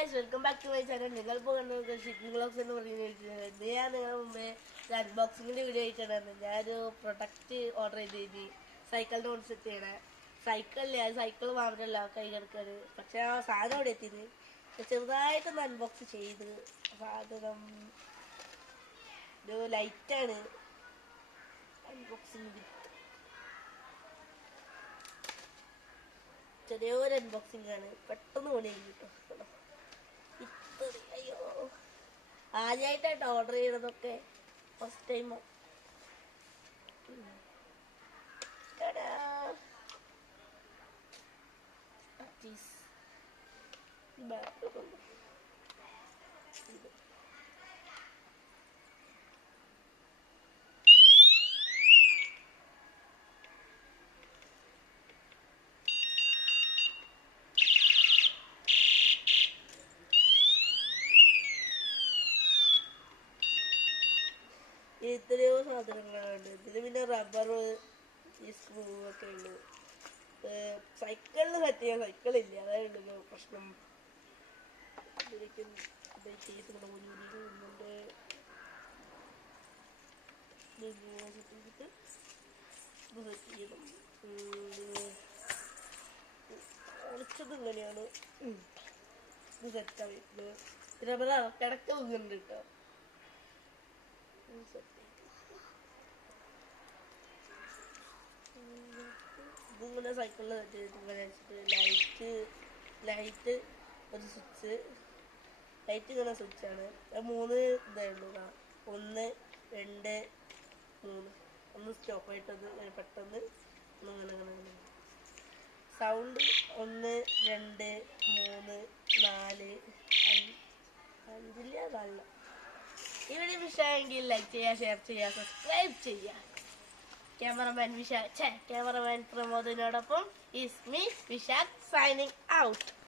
Guys, welcome back to my channel. നിങ്ങൾ പോകുന്നത് shipping blogs എന്ന് പറഞ്ഞിട്ട് ഞാൻ നിങ്ങളുടെ മുമ്പേ അൺബോക്സിങ്ങിൻ്റെ വീഡിയോ ആയിട്ടാണ്. ഞാനൊരു പ്രൊഡക്റ്റ് ഓർഡർ ചെയ്തിരുന്നു, സൈക്കിളിൻ്റെ കോൺസെപ്റ്റ് ചെയ്യണേ. സൈക്കിളില്ല, സൈക്കിൾ മാത്രമല്ല കൈ കിടക്കാറ്. പക്ഷെ ആ സാധനം അവിടെ എത്തിയത് ചെറുതായിട്ടൊന്ന് അൺബോക്സ് ചെയ്ത്. സാധനം ഒരു ലൈറ്റാണ്. അൺബോക്സിങ് ചെറിയൊരു അൺബോക്സിംഗ് ആണ്, പെട്ടെന്ന് പണി കിട്ടും. അയ്യോ, ആദ്യമായിട്ടായിട്ട് ഓർഡർ ചെയ്യണതൊക്കെ, ഫസ്റ്റ് ടൈം. എത്രയോ സാധനങ്ങളുണ്ട് ഇതിൽ. പിന്നെ റബ്ബർ, ഈ സ്ക്രൂ ഒക്കെ ഉണ്ട്. സൈക്കിളിന് പറ്റിയ സൈക്കിളില്ല, അതായത് പ്രശ്നം. ഒളിച്ചത് ഇങ്ങനെയാണ്. ഇത് സെറ്റാണ്. റബ്ബർ കിടക്ക വീഴുന്നുണ്ട് കേട്ടോ. ഇതിങ്ങനെ സൈക്കിളിൽ വെച്ചിട്ട് ലൈറ്റ് ഒരു സ്വിച്ച്. ലൈറ്റ് ഇങ്ങനെ സ്വിച്ചാണ്. 3 ഇതേ ഉള്ളൂ. 1 2 3. ഒന്ന് സ്റ്റോപ്പായിട്ടത് പെട്ടെന്ന് ഇങ്ങനെ സൗണ്ട് 1 2 3 4 5 4. ഈ വീഡിയോ ഇഷ്ടമായെങ്കിൽ ലൈക്ക് ചെയ്യുക, ഷെയർ ചെയ്യുക, സബ്സ്ക്രൈബ് ചെയ്യുക. ക്യാമറമാൻ പ്രമോദിനോടൊപ്പം is me Vishakh signing out.